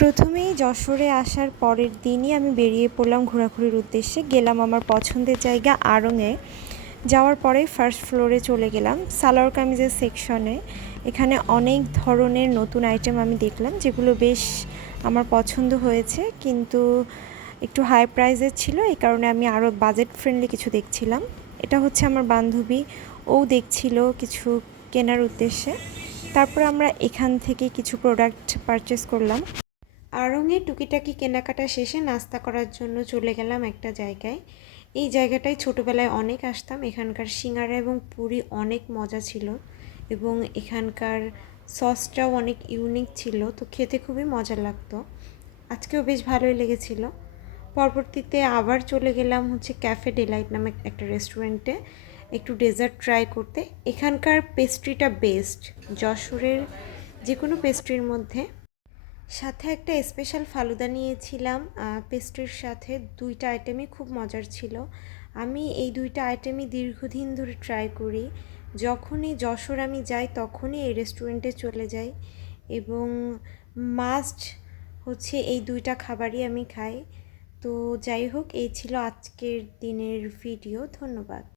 প্রথমেই যশোরে আসার পরের দিনই আমি বেরিয়ে পড়লাম ঘোরাঘুরির উদ্দেশ্যে। গেলাম আমার পছন্দের জায়গা আড়ংয়ে। যাওয়ার পরে ফার্স্ট ফ্লোরে চলে গেলাম সালোয়ার কামিজের সেকশনে। এখানে অনেক ধরনের নতুন আইটেম আমি দেখলাম, যেগুলো বেশ আমার পছন্দ হয়েছে, কিন্তু একটু হাই প্রাইসের ছিল। এই কারণে আমি আরও বাজেট ফ্রেন্ডলি কিছু দেখছিলাম। এটা হচ্ছে আমার বান্ধবী, ও দেখছিল কিছু কেনার উদ্দেশ্যে। তারপর আমরা এখান থেকে কিছু প্রোডাক্ট পারচেস করলাম। আড়ংয়ে টুকিটাকি কেনাকাটা শেষে নাস্তা করার জন্য চলে গেলাম একটা জায়গায়। এই জায়গাটায় ছোটোবেলায় অনেক আসতাম। এখানকার সিঙ্গারা এবং পুরি অনেক মজা ছিল, এবং এখানকার সসটাও অনেক ইউনিক ছিল, তো খেতে খুবই মজা লাগতো। আজকেও বেশ ভালোই লেগেছিল। পরবর্তীতে আবার চলে গেলাম হচ্ছে ক্যাফে ডিলাইট নামে একটা রেস্টুরেন্টে একটু ডেজার্ট ট্রাই করতে। এখানকার পেস্ট্রিটা বেস্ট যশোরের যে কোনো পেস্ট্রির মধ্যে। সাথে একটা স্পেশাল ফালুদা নিয়েছিলাম পেস্ট্রির সাথে। দুইটা আইটেমই খুব মজার ছিল। আমি এই দুইটা আইটেমই দীর্ঘদিন ধরে ট্রাই করি। যখনই যশোর আমি যাই তখনই এই রেস্টুরেন্টে চলে যাই, এবং মাস্ট হচ্ছে এই দুইটা খাবারই আমি খাই। তো যাই হোক, এই ছিল আজকের দিনের ভিডিও। ধন্যবাদ।